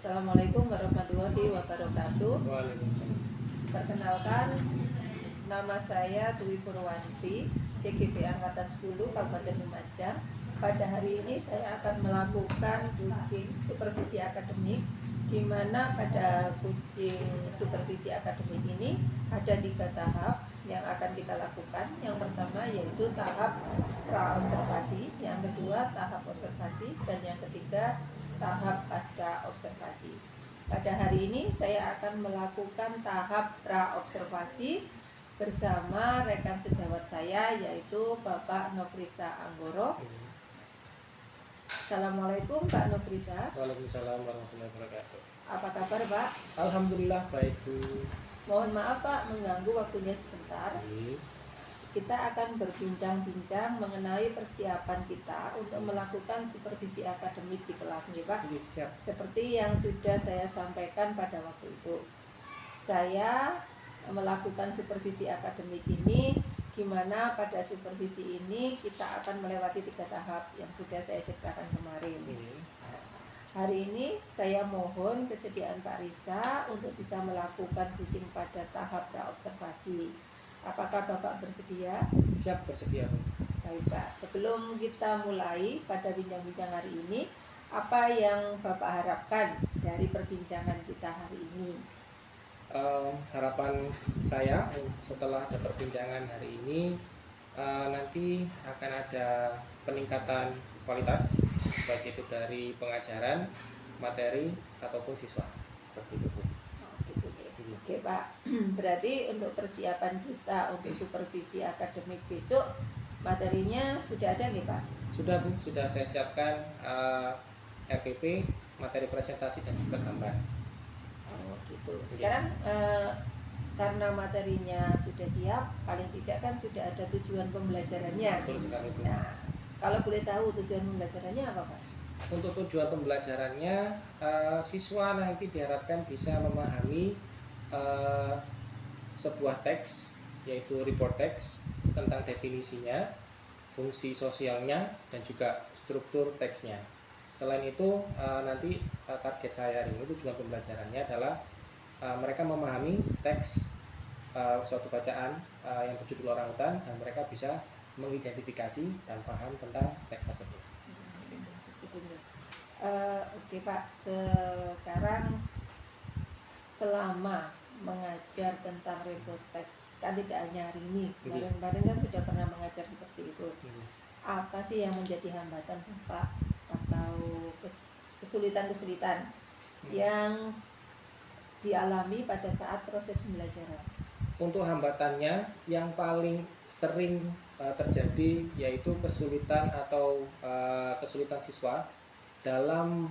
Assalamualaikum warahmatullahi wabarakatuh. Waalaikumsalam. Perkenalkan, nama saya Dwi Purwanti, CGP Angkatan 10 Kabupaten Lumajang. Pada hari ini saya akan melakukan coaching supervisi akademik, di mana pada coaching supervisi akademik ini ada 3 tahap yang akan kita lakukan. Yang pertama yaitu tahap pra-observasi, yang kedua tahap observasi, dan yang ketiga tahap pasca observasi. Pada hari ini saya akan melakukan tahap pra-observasi bersama rekan sejawat saya yaitu Bapak Nofrisa Anggoro. Assalamualaikum Pak Nofrisa. Waalaikumsalam warahmatullahi wabarakatuh. Apa kabar Pak? Alhamdulillah baik Bu. Mohon maaf Pak mengganggu waktunya sebentar. Baik. Kita akan berbincang-bincang mengenai persiapan kita untuk melakukan supervisi akademik di kelas nih Pak. Siap. Seperti yang sudah saya sampaikan pada waktu itu, saya melakukan supervisi akademik ini, di mana pada supervisi ini kita akan melewati 3 tahap yang sudah saya ceritakan kemarin. Hari ini saya mohon kesediaan Pak Risa untuk bisa melakukan coaching pada tahap pra-observasi. Apakah Bapak bersedia? Siap, bersedia. Baik Pak, sebelum kita mulai pada bincang-bincang hari ini, apa yang Bapak harapkan dari perbincangan kita hari ini? Harapan saya setelah ada perbincangan hari ini, nanti akan ada peningkatan kualitas, baik itu dari pengajaran, materi, ataupun siswa. Seperti itu Bu. Oke Pak, berarti untuk persiapan kita untuk supervisi akademik besok, materinya sudah ada nih Pak? Sudah Bu, sudah saya siapkan RPP, materi presentasi dan juga gambar. Oh gitu. Sekarang karena materinya sudah siap, paling tidak kan sudah ada tujuan pembelajarannya. Betul sekali Bu. Nah, kalau boleh tahu tujuan pembelajarannya apa Pak? Untuk tujuan pembelajarannya, siswa nanti diharapkan bisa memahami sebuah teks, yaitu report text, tentang definisinya, fungsi sosialnya, dan juga struktur teksnya. Selain itu, nanti target saya hari ini, tujuan pembelajarannya adalah mereka memahami teks suatu bacaan yang berjudul orangutan, dan mereka bisa mengidentifikasi dan paham tentang teks tersebut. Oke Pak, sekarang selama mengajar tentang report text, kan tidak hanya hari ini, kemarin-kemarin kan sudah pernah mengajar seperti itu. Apa sih yang menjadi hambatan Bapak atau kesulitan-kesulitan yang dialami pada saat proses pembelajaran? Untuk hambatannya yang paling sering terjadi yaitu kesulitan atau kesulitan siswa dalam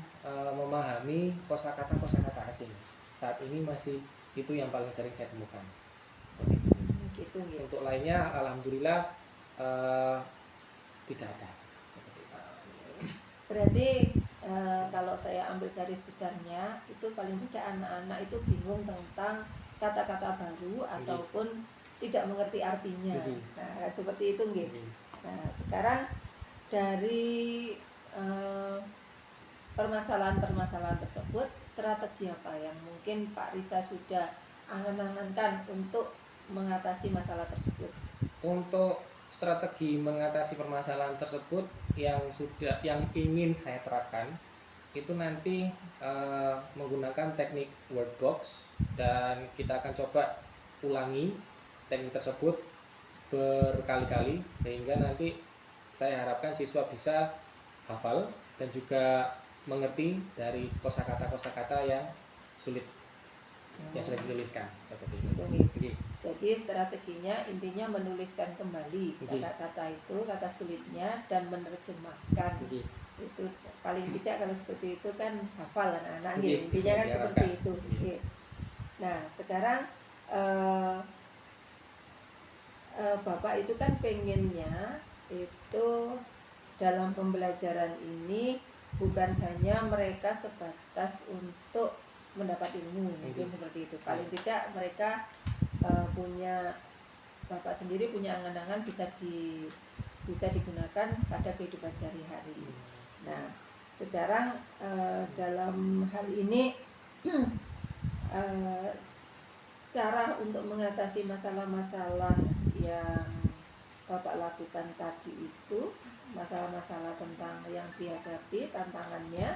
memahami kosakata asing. Saat ini masih itu yang paling sering saya temukan. Gitu. Untuk lainnya alhamdulillah tidak ada. Berarti kalau saya ambil garis besarnya, itu paling tidak anak-anak itu bingung tentang kata-kata baru ataupun tidak mengerti artinya. Nah, seperti itu nggih. Nah, sekarang dari permasalahan-permasalahan tersebut, strategi apa yang mungkin Pak Risa sudah angan-angankan untuk mengatasi masalah tersebut? Untuk strategi mengatasi permasalahan tersebut yang ingin saya terapkan itu nanti menggunakan teknik word box, dan kita akan coba ulangi teknik tersebut berkali-kali sehingga nanti saya harapkan siswa bisa hafal dan juga mengerti dari kosakata yang sulit yang sudah dituliskan seperti itu. Jadi strateginya intinya menuliskan kembali kata-kata itu, kata sulitnya, dan menerjemahkan. Itu paling tidak kalau seperti itu kan hafal anak-anak, intinya kan seperti itu. Nah sekarang Bapak itu kan pengennya itu dalam pembelajaran ini bukan hanya mereka sebatas untuk mendapat ilmu, mungkin seperti itu. Paling tidak mereka punya, Bapak sendiri punya angan-angan bisa digunakan pada kehidupan sehari-hari. Nah, sekarang dalam hal ini cara untuk mengatasi masalah-masalah yang Bapak lakukan tadi itu, masalah-masalah tentang yang dihadapi, tantangannya,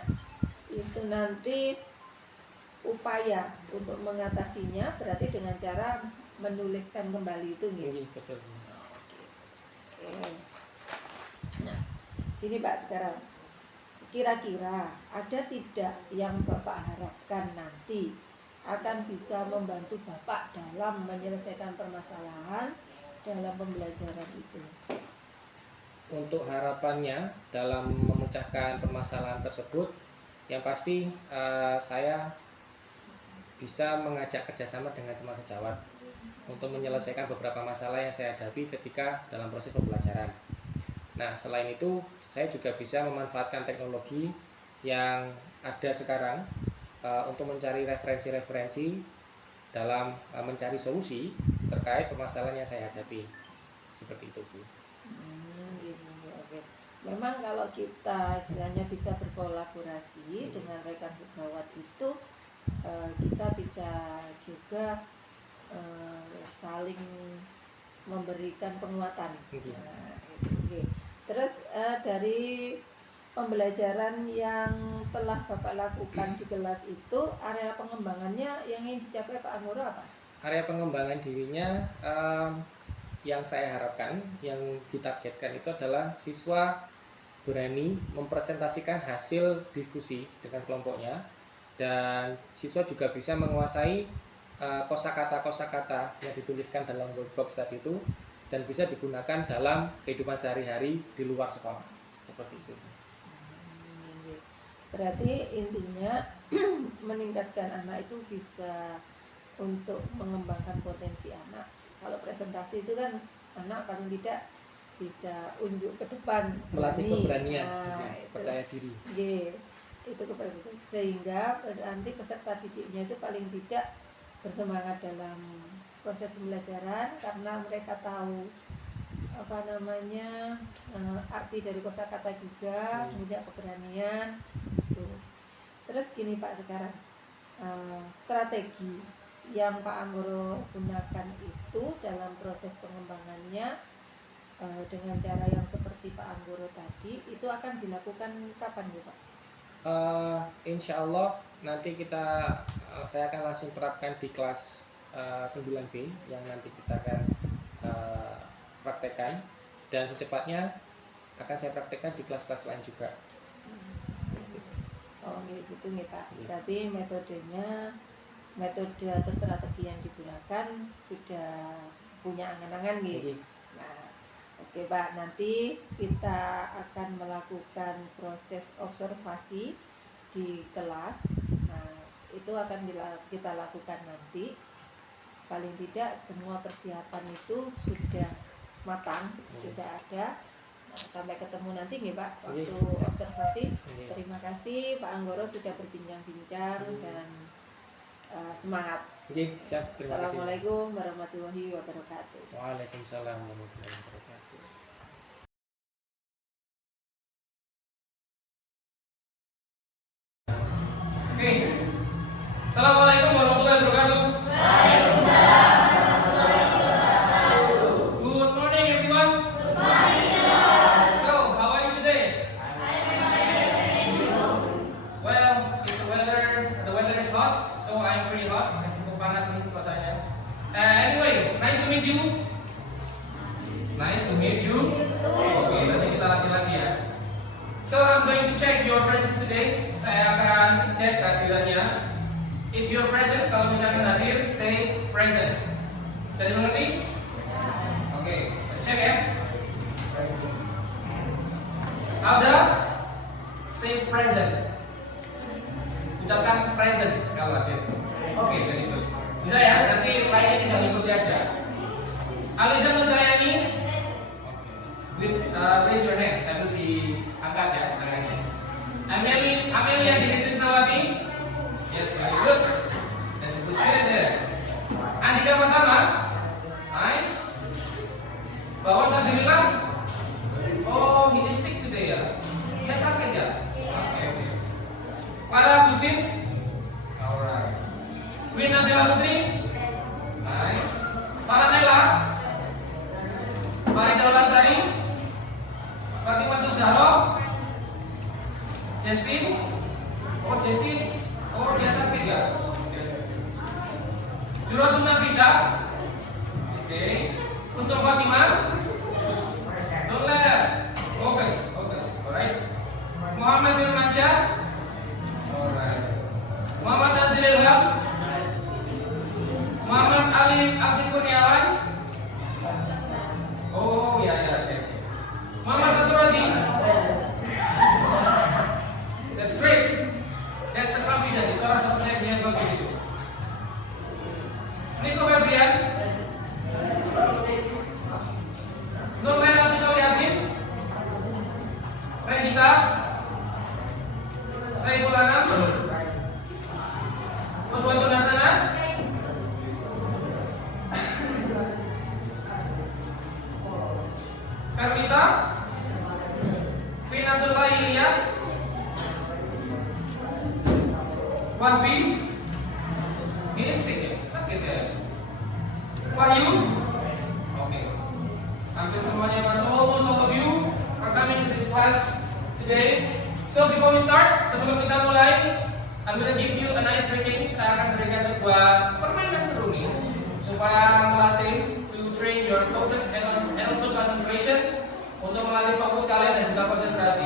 itu nanti upaya untuk mengatasinya berarti dengan cara menuliskan kembali itu gitu. Betul. Oke. Nah, gini Pak, sekarang kira-kira ada tidak yang Bapak harapkan nanti akan bisa membantu Bapak dalam menyelesaikan permasalahan dalam pembelajaran itu? Untuk harapannya dalam memecahkan permasalahan tersebut, yang pasti saya bisa mengajak kerjasama dengan teman sejawat untuk menyelesaikan beberapa masalah yang saya hadapi ketika dalam proses pembelajaran. Nah, selain itu saya juga bisa memanfaatkan teknologi yang ada sekarang untuk mencari referensi-referensi dalam mencari solusi terkait permasalahan yang saya hadapi. Seperti itu, Bu. Gitu, oke. Memang kalau kita istilahnya bisa berkolaborasi dengan rekan sejawat itu, kita bisa juga saling memberikan penguatan. Nah, gitu. Terus dari pembelajaran yang telah Bapak lakukan di kelas itu, area pengembangannya yang ingin dicapai Pak Anggoro apa? Area pengembangan dirinya yang saya harapkan, yang ditargetkan itu adalah siswa berani mempresentasikan hasil diskusi dengan kelompoknya, dan siswa juga bisa menguasai kosakata-kosakata yang dituliskan dalam workbox tadi itu dan bisa digunakan dalam kehidupan sehari-hari di luar sekolah. Seperti itu. Berarti intinya meningkatkan anak itu bisa untuk mengembangkan potensi anak. Kalau presentasi itu kan anak paling tidak bisa unjuk ke depan, melatih keberanian, percaya diri. Itu keberanian, sehingga nanti peserta didiknya itu paling tidak bersemangat dalam proses pembelajaran karena mereka tahu arti dari kosakata juga, kemudian keberanian gitu. Terus gini Pak, sekarang strategi yang Pak Anggoro gunakan itu dalam proses pengembangannya dengan cara yang seperti Pak Anggoro tadi itu akan dilakukan kapan ya Pak? Insya Allah nanti saya akan langsung terapkan di kelas 9B yang nanti kita akan praktekkan, dan secepatnya akan saya praktekkan di kelas-kelas lain juga. Oh gitu nih Pak. Berarti metode atau strategi yang digunakan sudah punya angan-angan gitu. Nah, oke Pak, nanti kita akan melakukan proses observasi di kelas. Nah, itu akan kita lakukan nanti. Paling tidak semua persiapan itu sudah matang, sudah ada. Nah, sampai ketemu nanti nih Pak waktu observasi. Terima kasih Pak Anggoro sudah berbincang-bincang dan semangat. Siap, terima kasih. Assalamualaikum warahmatullahi wabarakatuh. Waalaikumsalam warahmatullahi wabarakatuh. Oke. Assalamualaikum warahmatullahi wabarakatuh. Good morning everyone. Good morning. So, how are you today? Well, the weather is hot, so I'm pretty hot. Cukup panas nih cuacanya. Anyway, nice to meet you. Nice to meet you. Oke, nanti kita latih lagi ya. So, I'm going to check your presence today. Saya akan cek kehadirannya. If you're present, kalau misalkan hadir, say present. Bisa dimengerti? Oke, let's check ya. Alda, say present. Ucapkan present kalau hadir. Oke, jadi good. Bisa ya, nanti lainnya tinggal ikuti aja. Aliza Nurjayani, raise your hand, sambil diangkat ya tangannya. Amelia Krisnawati, yes, very good. That's a good spirit there. Andika Pertama, nice. Bawa Alhamdulillah. Oh, he is sick today ya. Dia sakit ya? Oke. Justin? Oh Justin? Oh dia sakit ya? Juratun Nafisa? Oke. Untuk Fatimah? Don't let that. Focus. Alright. Muhammad Firmansyah? Alright. Muhammad Nazil Ilham? Muhammad Ali Abdi Kurniawan? Oh ya. Muhammad Fatur Razi? That's great. That's a confident. Itu rasa percaya diri yang bagus itu. Niko Febrian? Nurlaila Bisoliatin? Regita? Saiful Anam? Uswatun Hasanah? Karmita? Finatullah Ilya? Wahbi? Ini sakit ya? Wahyu? Oke. Hampir semuanya masuk. Almost all of you are coming to this class today. So before we start, sebelum kita mulai, I'm gonna give you a nice training. Saya akan berikan sebuah permainan seru nih supaya melatih to train your focus and also concentration, untuk melatih fokus kalian dan juga konsentrasi.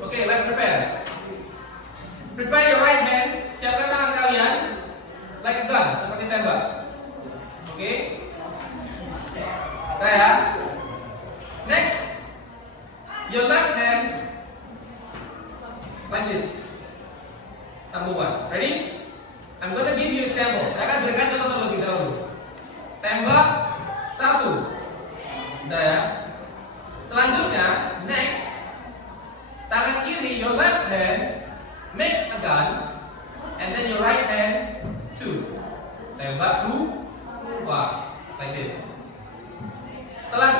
Okay, let's prepare. Prepare your right hand. Siapkan tangan kalian like a gun, seperti tembak. Okay? Nah ya. Next, your left hand like this. Number one. Ready? I'm gonna give you example. Saya akan berikan contoh terlebih dahulu. Tembak 1. Udah ya. Selanjutnya, next, tangan kiri, your left hand make a gun, and then your right hand 2. Tembak 2, like this. Setelah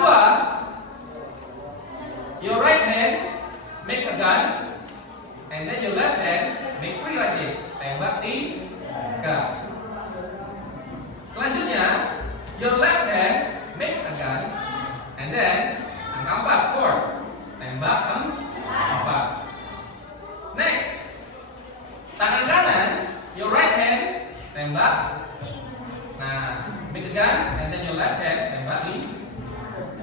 2, your right hand make a gun, and then your left hand make 3 like this. Tembak 3. Selanjutnya, your left hand make a gun, and then angka 4. Tembak 4. Next, tangan kanan, your right hand tembak. Nah, make a gun, and then your left hand tembak 5.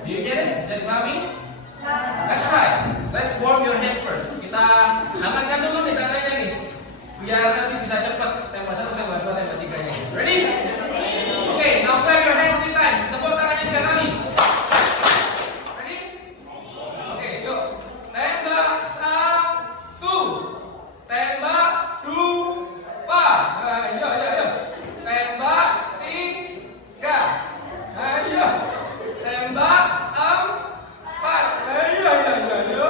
Do you get it? Bisa dipahami? Let's try. Let's warm your hands first. Kita hangatkan dulu nih tangannya nih, biar nanti bisa cepat. Tembak 1, tembak 2, tembak 3-nya. Ready? Okay, now clap your hands 3 times. Tepuk tangannya 3 kali. Ready? Okay, yuk. Tembak 1, tembak 2. Ayo. Tembak 3. Ayo. Tembak 4. Ayo.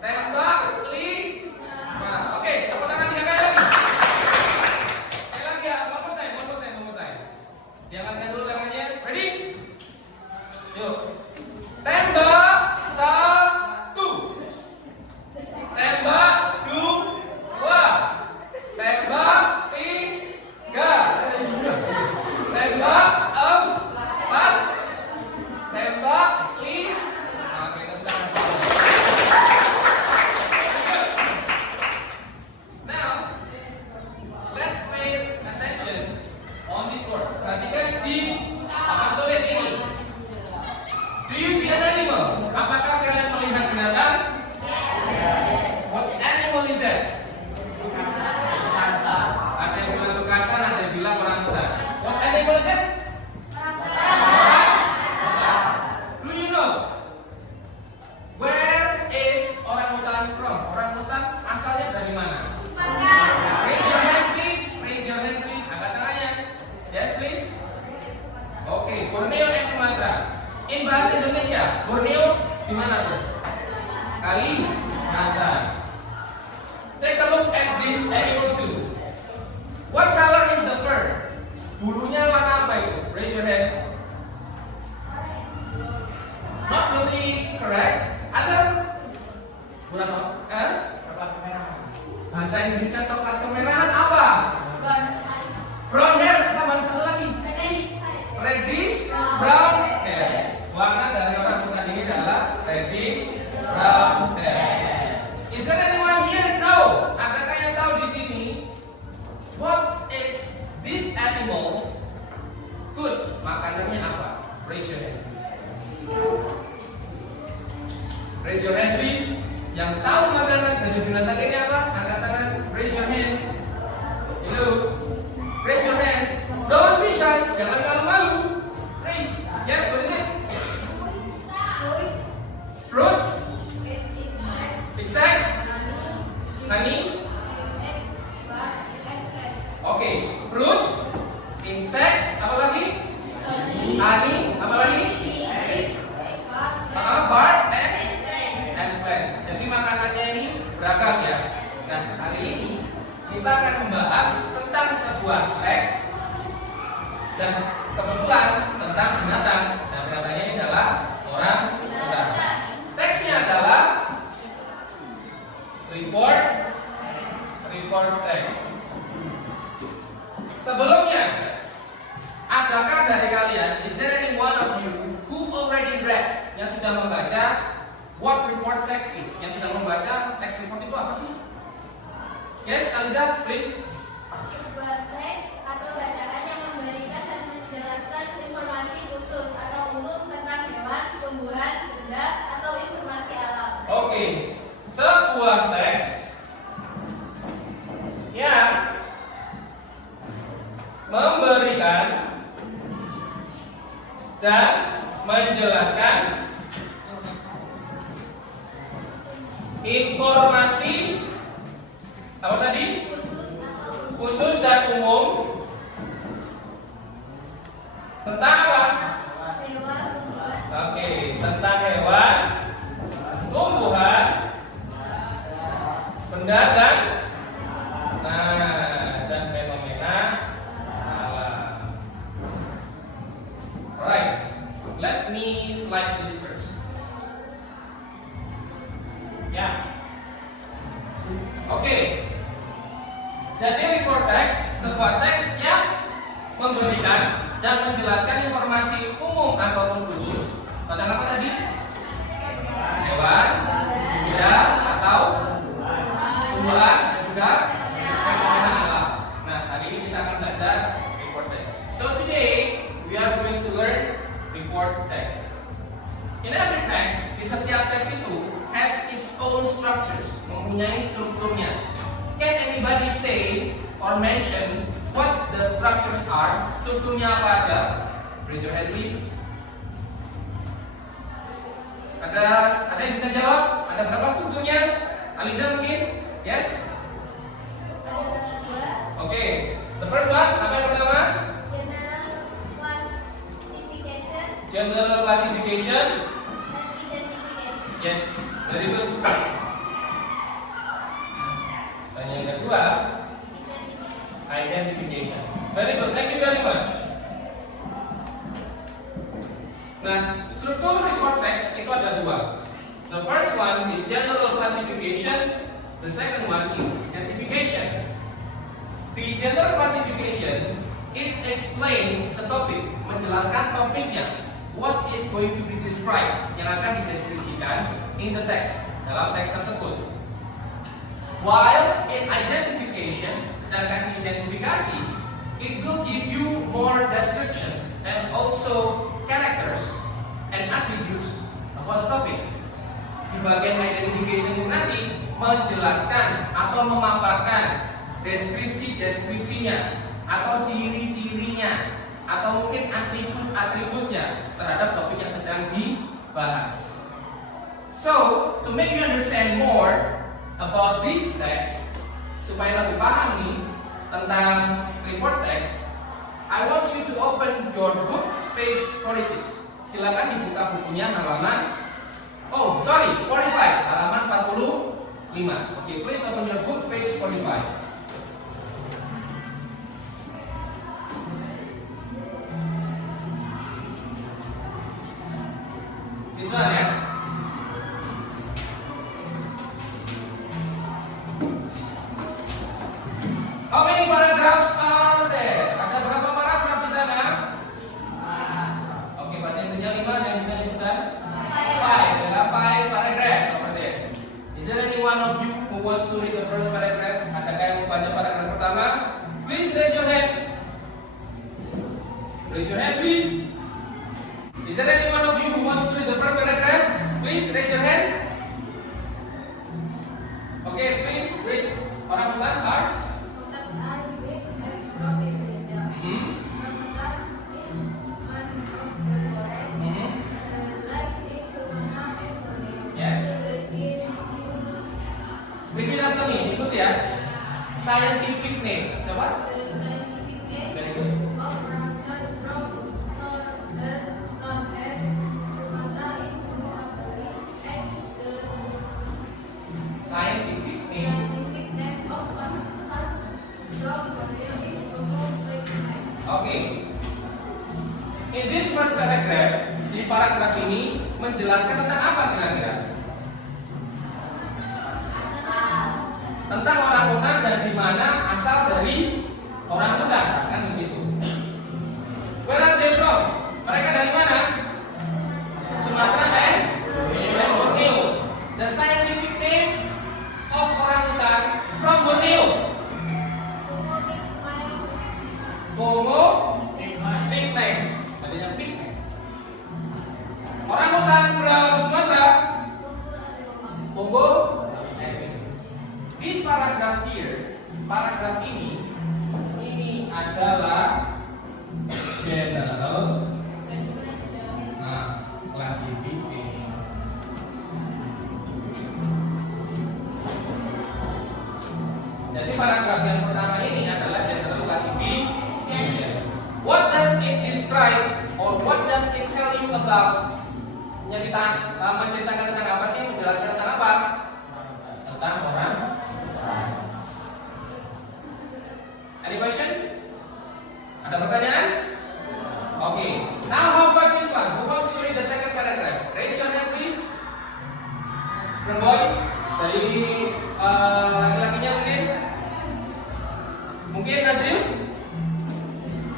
Tembak 5. Oke, tepuk tangan 3 kali lagi. Sekali lagi ya, one more time. Diangkatkan dulu tangannya. Ready? Yuk. Tembak 1. Tembak 2. Tembak 3. Tembak 4. Tembak 5. Oke, tepuk tangan. Now, let's pay attention on this word. Perhatikan di papan tulis ini. Do you see an animal? Apakah kalian melihat binatang? What animal is that? Ada yang bilang bekantan, ada yang bilang orangutan. What animal is that? Do you know where is orangutan from? Orangutan asalnya dari mana? Raise your hand please. Angkat tangannya. Yes please. Oke, Borneo and Sumatera. In bahasa Indonesia, Borneo di mana tuh? Kalimantan. Take a look at this animal too. What color is the fur? Bulunya warna apa itu? Raise your hand. Not really correct. Other? Bulan apa? Bahasa Inggrisnya coklat kemerahan apa? Brown hair. Apa satu lagi? Reddish brown hair. Warna dari orangutan ini adalah reddish brown hair. Is there anyone here that hand please. Yang tahu makanan dari binatang ini apa? Angkat tangan. Raise your hand. Hello. Raise your hand. Don't be shy. Jangan malu-malu. Raise. Yes, what is it? Fruits. Insects. Honey. Oke. Fruits. Insects. Apa lagi? Honey. Apa lagi? Bird and plants. Jadi makanannya ini beragam ya. Nah, hari ini kita akan membahas tentang sebuah teks dan kebetulan tentang binatang. Nah, binatangnya ini adalah orang utan. Teksnya adalah report text. Sebelumnya, adakah dari kalian, is there any one of you who already read, yang sudah membaca what report text is? Yang sudah membaca teks report itu apa sih? Yes, Aliza, please. Sebuah teks atau bacaan yang memberikan dan menjelaskan informasi khusus atau umum tentang hewan, tumbuhan, benda, atau informasi alam. Oke, sebuah teks yang memberikan dan menjelaskan informasi apa tadi? Khusus dan umum tentang apa? Hewan, tumbuhan, Oke, tentang hewan, tumbuhan, benda dan fenomena alam. Alright, let me slide this first. Ya. Oke. Jadi report text, sebuah teks yang memberikan dan menjelaskan informasi umum ataupun khusus tentang apa tadi? Hewan, benda atau tumbuhan dan juga fenomena alam. Nah, hari ini kita akan belajar report text. So today we are going to learn report text. In every text, di setiap teks itu has its own structures, mempunyai strukturnya. Can anybody say or mention what the structures are? Strukturnya apa aja? Raise your hand please. Ada yang bisa jawab? Ada berapa strukturnya? Aliza mungkin? Yes? Oke. The first one, apa yang pertama? General classification. Yes, very good. Dan yang kedua, identification. Very good, thank you very much. Nah, struktur report text itu ada dua. The first one is general classification. The second one is identification. The general classification, it explains the topic, menjelaskan topiknya. What is going to be described, yang akan dideskripsikan in the text, dalam teks tersebut. While in identification, sedangkan identifikasi, it will give you more descriptions and also characters and attributes about the topic. Di bagian identification nanti menjelaskan atau memaparkan deskripsi-deskripsinya atau ciri-cirinya atau mungkin atribut-atributnya terhadap topik yang sedang dibahas. So, to make you understand more about this text, supaya lebih paham nih tentang report text, I want you to open your book page 46. Silakan dibuka bukunya halaman 45, halaman 45. Okay, please open your book page 45. This one ya. How many paragraphs are there? Ada berapa paragraf di sana? Oke, bahasa Inggrisnya 5 dan bisa disebutkan? 5. There are 5 paragraphs over there. Is there any one of you who wants to read the first paragraph? Adakah yang membaca paragraf pertama? Please raise your hand. Raise your hand, please. Is there any one of you who wants to read the first paragraph? Please raise your hand. ya. Scientific name. Coba. Very good. Scientific name. Okay. In this first paragraph, di paragraf ini menjelaskan tentang apa kira-kira? Tentang orangutan dan di mana asal dari orangutan, kan begitu. Where are they from? Mereka dari mana? Sumatera dan Borneo. The scientific name of orangutan from Borneo. Pongo pygmae. Artinya pygmae. Orangutan from Sumatera. Pongo. This paragraph here, paragraf ini adalah general classification. Jadi paragraf yang pertama ini adalah general classification. What does it describe or what does it tell you about? Menceritakan tentang apa sih? Menjelaskan tentang apa? Tentang orang. Any question? Ada pertanyaan? Okay. Now how about this one? Who wants to read the second paragraph? Raise your hand please. From boys. Dari laki-lakinya mungkin. Mungkin Nazril?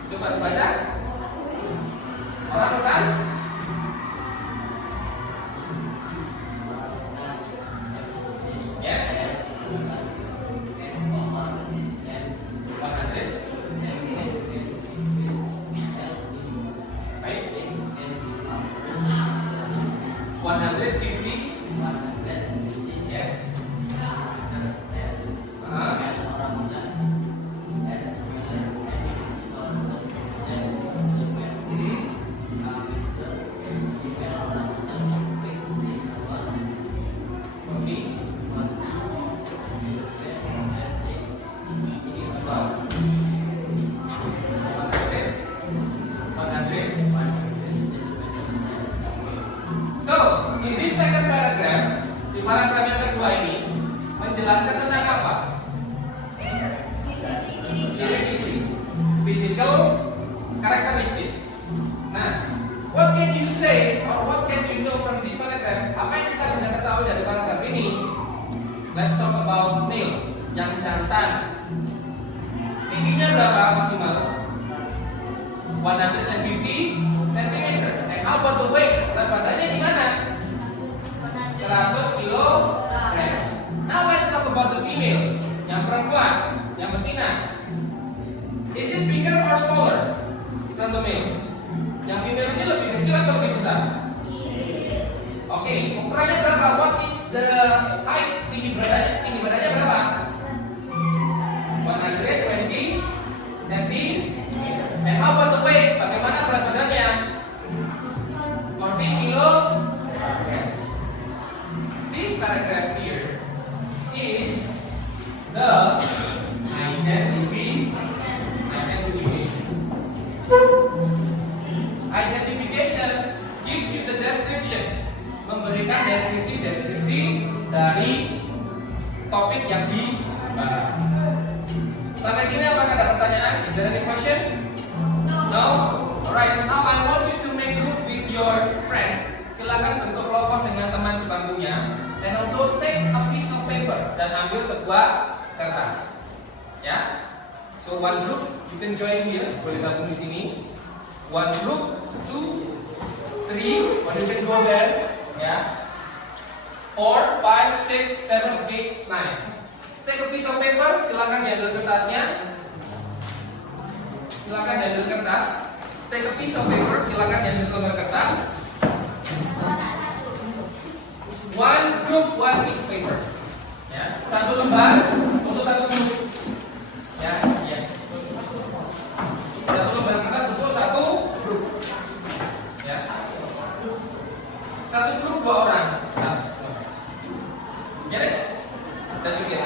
Coba dibaca. Orangutan. Yes. 150. Yes. So, in this second paragraph, di paragraf yang kedua ini menjelaskan tentang apa? Ciri-ciri, physical characteristics. Nah, what can you say or what can you know from this paragraph? Apa yang kita bisa ketahui dari paragraf ini? Let's talk about male, yang jantan. Tingginya berapa maksimal? 150 cm. And how about the weight? Berat badannya di mana? 100 kg. Now let's talk about the female, yang perempuan, yang betina. Is it bigger or smaller than the male? Yang female ini lebih kecil atau lebih besar? Oke, ukurannya berapa? What is the height? Tinggi badannya berapa? 120 cm. And how about the weight? Bagaimana berat badannya? 40 kilo. This paragraph here is the identification gives you the description, memberikan deskripsi dari topik yang dibahas. Sampai sini apakah ada pertanyaan? Is there any question? No? Alright, now I want you to make group with your friend. Silakan bentuk kelompok dengan teman sebangkunya. And also take a piece of paper dan ambil sebuah kertas. Ya. So one group, you can join here. Boleh gabung di sini. One group, 2, 3, or you can go there. Ya. 4, 5, 6, 7, 8, 9. Take a piece of paper. Silakan diambil kertasnya. Silakan diambil kertas. Take a piece of paper. Silakan diambil selembar kertas. One group, one piece of paper. Ya, satu lembar untuk satu grup. Ya, yes. Satu lembar kertas untuk satu grup. Ya. Satu grup 2 orang. Get it? That's okay.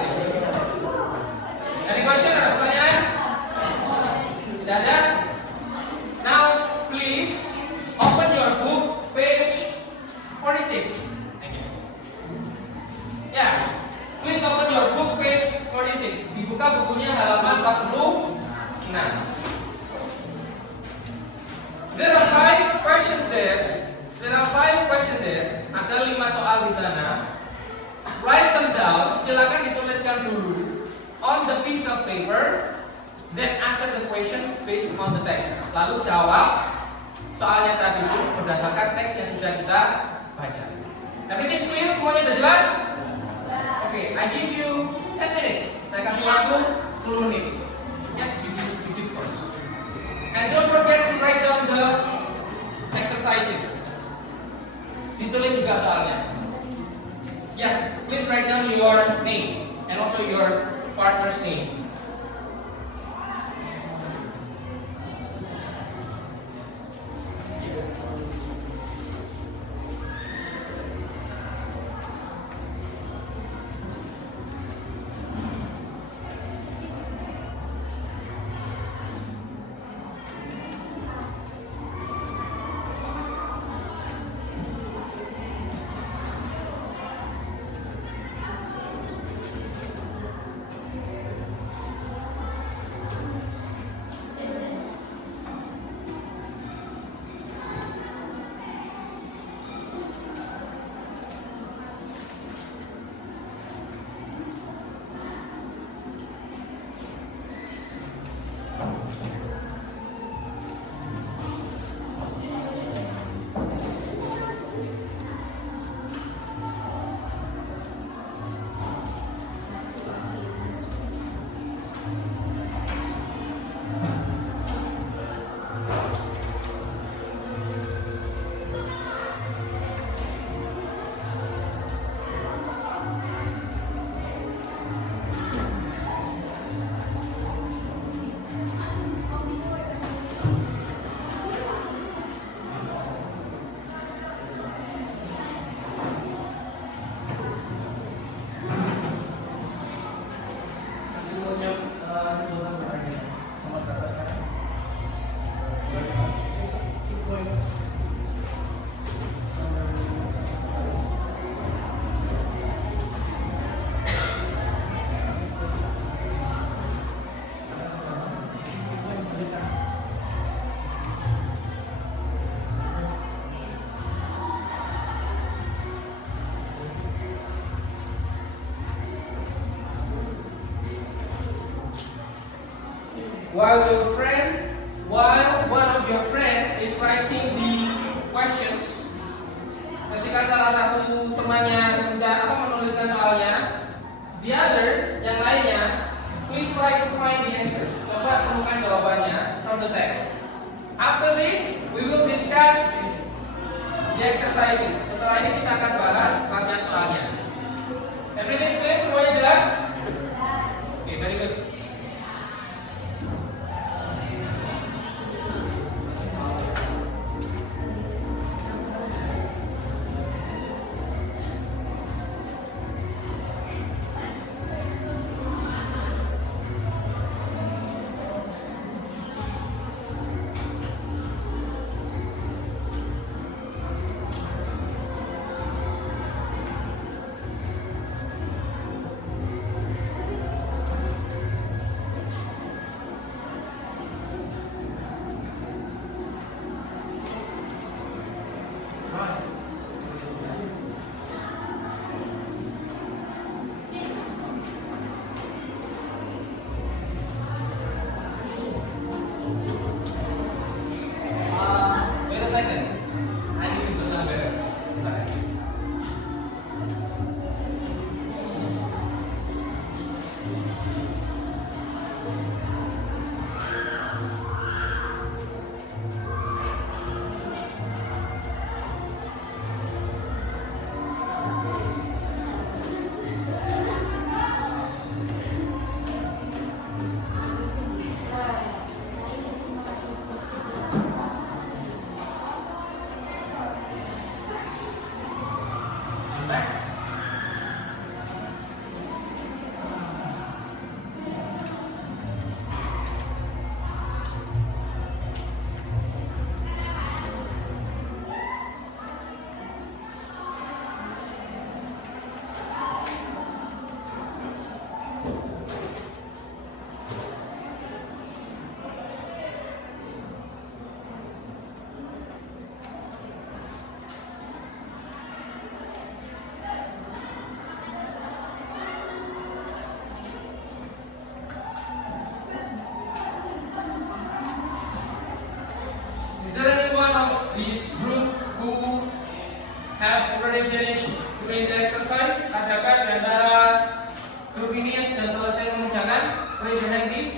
Ya, please open your book page 46. Dibuka bukunya halaman 46. There are 5 questions there. Ada 5 soal di sana. Write them down. Silakan dituliskan dulu on the piece of paper. Then answer the questions based on the text. Lalu jawab soalnya tadi itu berdasarkan teks yang sudah kita baca. Everything clear? Semuanya sudah jelas? Oke, I give you 10 minutes. Saya kasih waktu 10 menit. Yes, you did first. And don't forget to write down the exercises. Ditulis juga soalnya. Yeah, please write down your name and also your partner's name. While one of your friend is writing the questions, ketika salah satu temannya menuliskan soalnya, the other, yang lainnya, please try to find the answer. Coba temukan jawabannya from the text. After this, we will discuss the exercises. Setelah ini kita akan bahas latihan soalnya. Everything clear? Semuanya jelas? Okay, very good. Raise your hand please.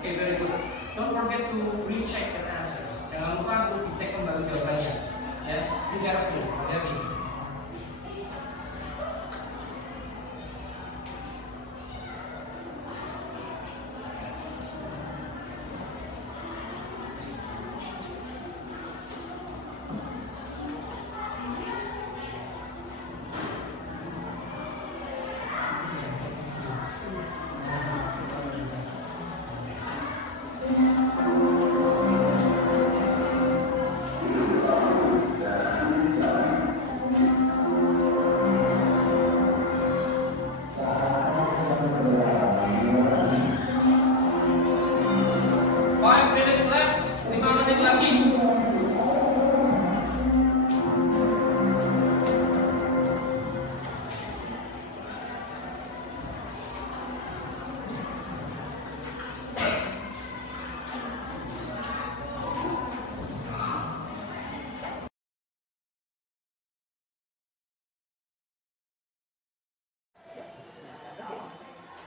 Okay, very good. Don't forget to recheck your answers. Jangan lupa untuk dicek kembali jawabannya. Ya, be careful. Hati-hati. Five minutes left. 5 menit lagi.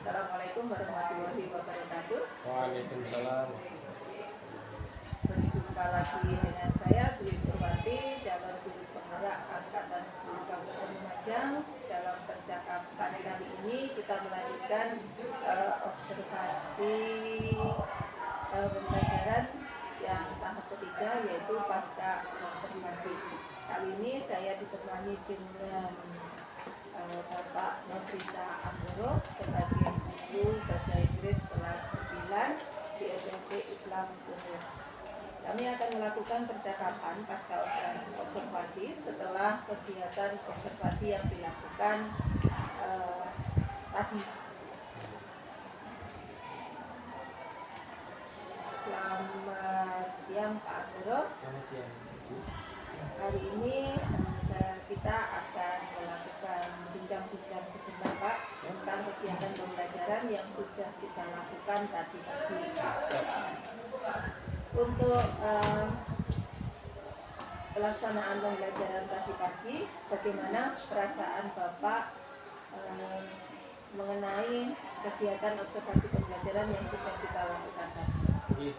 Assalamualaikum warahmatullahi wabarakatuh. Waalaikumsalam. Berjumpa lagi dengan saya Dwi Purwanti, calon guru penggerak Angkatan 10 Kabupaten Lumajang. Dalam percakapan kali ini kita melanjutkan observasi pembelajaran yang tahap ketiga, yaitu pasca observasi. Kali ini saya ditemani dengan Bapak Nofrisa Anggoro sebagai guru bahasa Inggris kelas 9 di SMP Islam Unggul. Kami akan melakukan percakapan pasca observasi setelah kegiatan observasi yang dilakukan tadi. Selamat siang Pak Anggoro. Selamat siang. Hari ini kita akan melakukan bincang-bincang sejenak Pak tentang kegiatan pembelajaran yang sudah kita lakukan tadi pagi. Untuk pelaksanaan pembelajaran tadi pagi, bagaimana perasaan Bapak mengenai kegiatan observasi pembelajaran yang sudah kita lakukan tadi?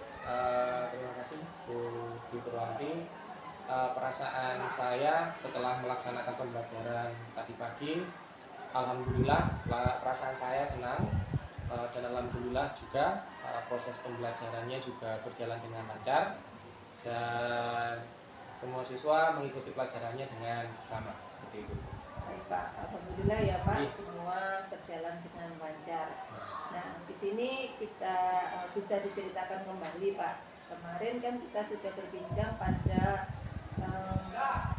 Terima kasih Bu Purwanti. Perasaan saya setelah melaksanakan pembelajaran tadi pagi, alhamdulillah perasaan saya senang, dan alhamdulillah juga proses pembelajarannya juga berjalan dengan lancar dan semua siswa mengikuti pelajarannya dengan seksama, seperti itu. Baik Pak, alhamdulillah ya Pak, semua berjalan dengan lancar. Nah, di sini kita bisa diceritakan kembali Pak. Kemarin kan kita sudah berbincang pada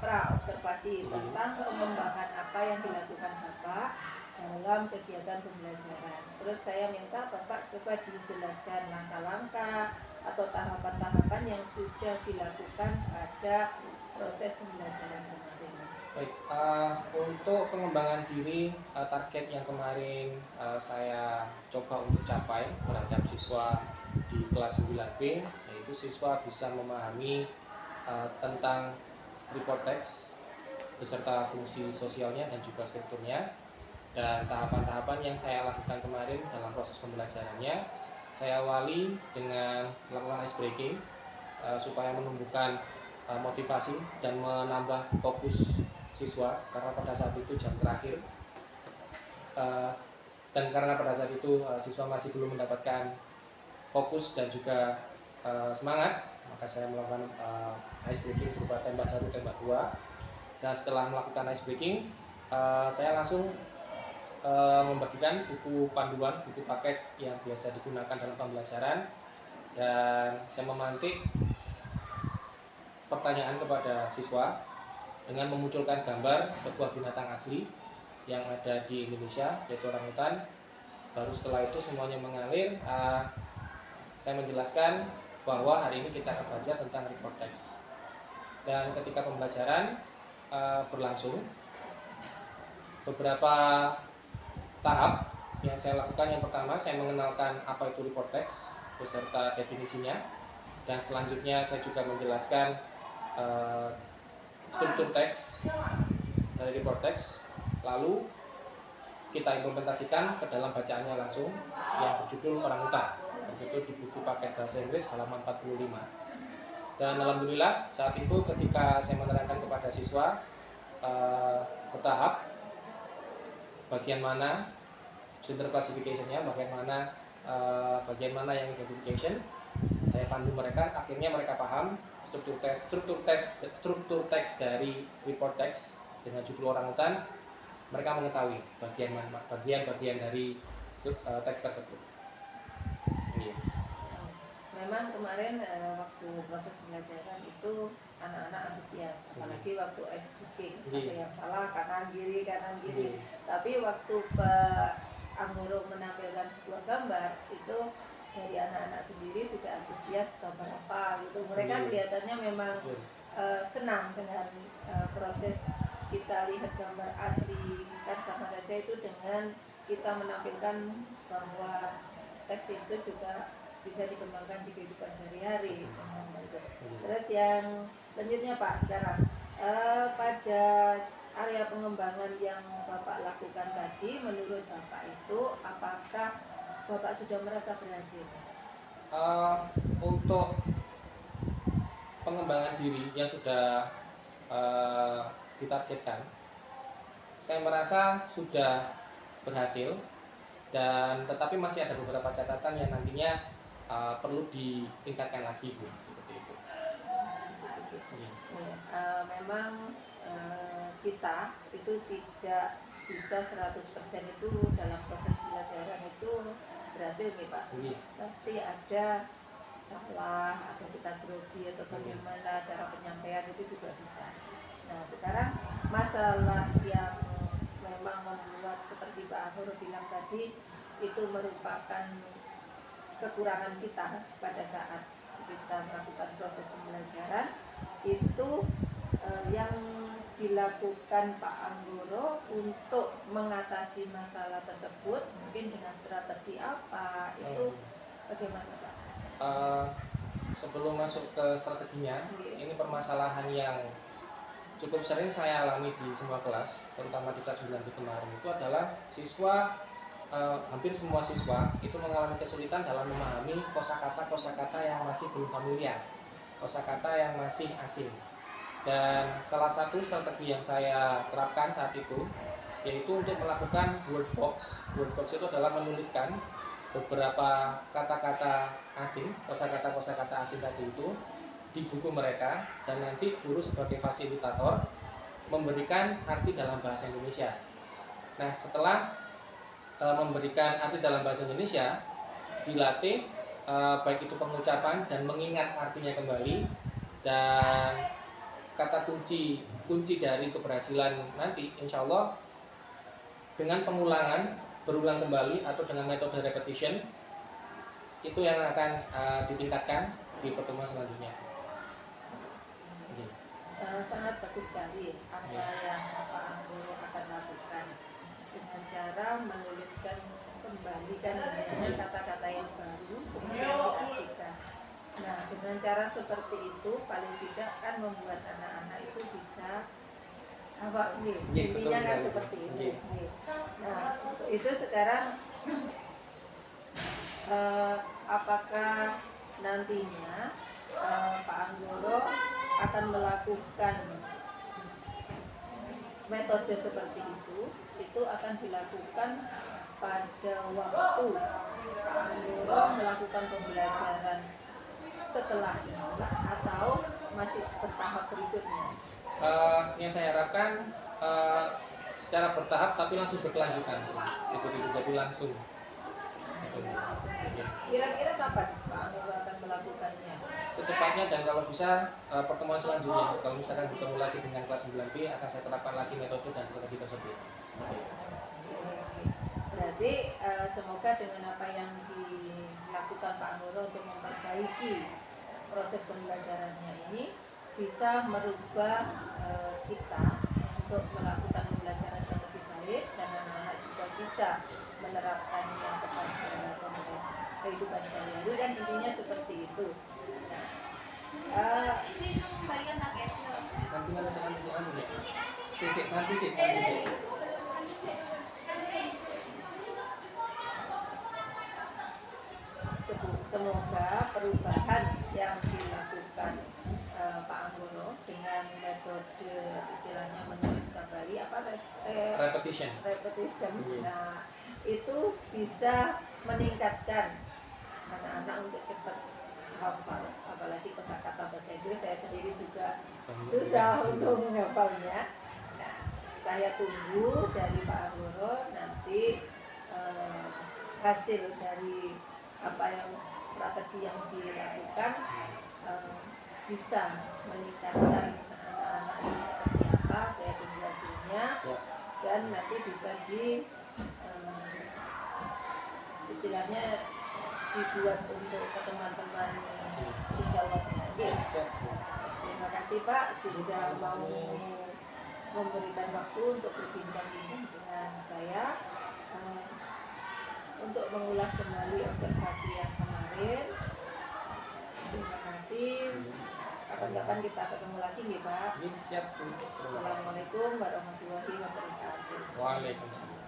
pra-observasi tentang pengembangan apa yang dilakukan Bapak dalam kegiatan pembelajaran. Terus saya minta Bapak coba dijelaskan langkah-langkah atau tahapan-tahapan yang sudah dilakukan pada proses pembelajaran kemarin. Baik, untuk pengembangan diri, target yang kemarin saya coba untuk capai terhadap siswa di kelas 9B, yaitu siswa bisa memahami tentang report text beserta fungsi sosialnya dan juga strukturnya. Dan tahapan-tahapan yang saya lakukan kemarin dalam proses pembelajarannya, saya awali dengan melakukan ice breaking supaya menumbuhkan motivasi dan menambah fokus siswa, karena pada saat itu jam terakhir dan karena pada saat itu siswa masih belum mendapatkan fokus dan juga semangat, maka saya melakukan ice breaking berupa tembak 1, tembak 2. Dan setelah melakukan ice breaking, saya langsung membagikan buku panduan, buku paket yang biasa digunakan dalam pembelajaran, dan saya memantik pertanyaan kepada siswa dengan memunculkan gambar sebuah binatang asli yang ada di Indonesia, yaitu orangutan. Baru setelah itu semuanya mengalir, saya menjelaskan bahwa hari ini kita akan belajar tentang report text. Dan ketika pembelajaran berlangsung, beberapa tahap yang saya lakukan. Yang pertama, saya mengenalkan apa itu report text beserta definisinya, dan selanjutnya saya juga menjelaskan struktur teks dari report text. Lalu kita implementasikan ke dalam bacaannya langsung yang berjudul Orangutan. Itu di buku paket bahasa Inggris halaman 45. Dan alhamdulillah saat itu ketika saya menerangkan kepada siswa bertahap bagian mana gender classification-nya, bagian mana yang identification, saya pandu mereka, akhirnya mereka paham struktur teks dari report text dengan judul Orangutan. Mereka mengetahui bagian dari teks tersebut. Memang kemarin waktu proses pembelajaran itu anak-anak antusias, apalagi waktu ice breaking, ada yang salah kanan kiri. Tapi waktu Pak Anggoro menampilkan sebuah gambar itu dari anak-anak sendiri sudah antusias gambar apa gitu. Mereka kelihatannya memang senang dengan proses kita lihat gambar asli, kan sama saja itu dengan kita menampilkan bahwa teks itu juga bisa dikembangkan di kehidupan sehari-hari. Terus yang selanjutnya Pak, sekarang pada area pengembangan yang Bapak lakukan tadi, menurut Bapak itu apakah Bapak sudah merasa berhasil? Untuk pengembangan diri yang sudah ditargetkan, saya merasa sudah berhasil, dan tetapi masih ada beberapa catatan yang nantinya perlu ditingkatkan lagi, Bu, seperti itu. Memang kita itu tidak bisa 100% itu dalam proses pembelajaran itu berhasil nih Pak. Pasti ada salah atau kita grogi atau bagaimana cara penyampaian itu juga bisa. Nah sekarang masalah yang memang membuat seperti Pak Anggoro bilang tadi itu merupakan kekurangan kita pada saat kita melakukan proses pembelajaran itu yang dilakukan Pak Anggoro untuk mengatasi masalah tersebut mungkin dengan strategi apa itu bagaimana Pak? Sebelum masuk ke strateginya, ini permasalahan yang cukup sering saya alami di semua kelas, terutama di kelas 9 kemarin, itu adalah siswa, hampir semua siswa itu mengalami kesulitan dalam memahami kosakata yang masih belum familiar, kosakata yang masih asing. Dan salah satu strategi yang saya terapkan saat itu yaitu untuk melakukan word box. Word box itu adalah menuliskan beberapa kata-kata asing, kosakata asing tadi itu di buku mereka, dan nanti guru sebagai fasilitator memberikan arti dalam bahasa Indonesia. Nah, setelah memberikan arti dalam bahasa Indonesia, dilatih baik itu pengucapan dan mengingat artinya kembali, dan kata kunci dari keberhasilan nanti insya Allah dengan pengulangan, berulang kembali atau dengan metode repetition, itu yang akan ditingkatkan di pertemuan selanjutnya. Sangat bagus sekali apa yang Pak Anggoro akan lakukan dengan cara menuliskan kembali kan kata-kata yang baru kemudian diartikan. Nah dengan cara seperti itu paling tidak kan membuat anak-anak itu bisa intinya kan seperti itu. Nah untuk itu sekarang apakah nantinya Pak Anggoro akan melakukan metode seperti itu akan dilakukan pada waktu Pak Anggoro melakukan pembelajaran setelah ini atau masih bertahap berikutnya? Yang saya harapkan secara bertahap tapi langsung berkelanjutan, jadi langsung. Kira-kira kapan Pak Anggoro akan melakukannya? Secepatnya, dan kalau bisa pertemuan selanjutnya, kalau misalkan bertemu lagi dengan kelas 9B akan saya terapkan lagi metode dan strategi tersebut. Berarti semoga dengan apa yang dilakukan Pak Anggoro untuk memperbaiki proses pembelajarannya ini bisa merubah kita untuk melakukan pembelajaran yang lebih baik, dan anak-anak juga bisa menerapkannya kepada kehidupan sehari-hari, dan intinya seperti itu. Nanti sih. semoga perubahan yang dilakukan Pak Anggoro dengan metode istilahnya menulis kembali Repetition. repetition. Iya. Nah, itu bisa meningkatkan anak-anak untuk cepat hafal, apalagi kosakata bahasa Inggris. Saya sendiri juga susah untuk menghafalnya. Nah, saya tunggu dari Pak Anggoro nanti hasil dari apa yang strategi yang dilakukan bisa meningkatkan anak-anak ini seperti apa. Saya tunggu hasilnya dan nanti bisa istilahnya dibuat untuk ke teman-teman sejawatnya. Terima kasih Pak sudah mau memberikan waktu untuk berbincang-bincang dengan saya untuk mengulas kembali observasi yang kemarin. Terima kasih. Kapan-kapan kita ketemu lagi nih Pak. Siap. Assalamualaikum warahmatullahi wabarakatuh. Waalaikumsalam.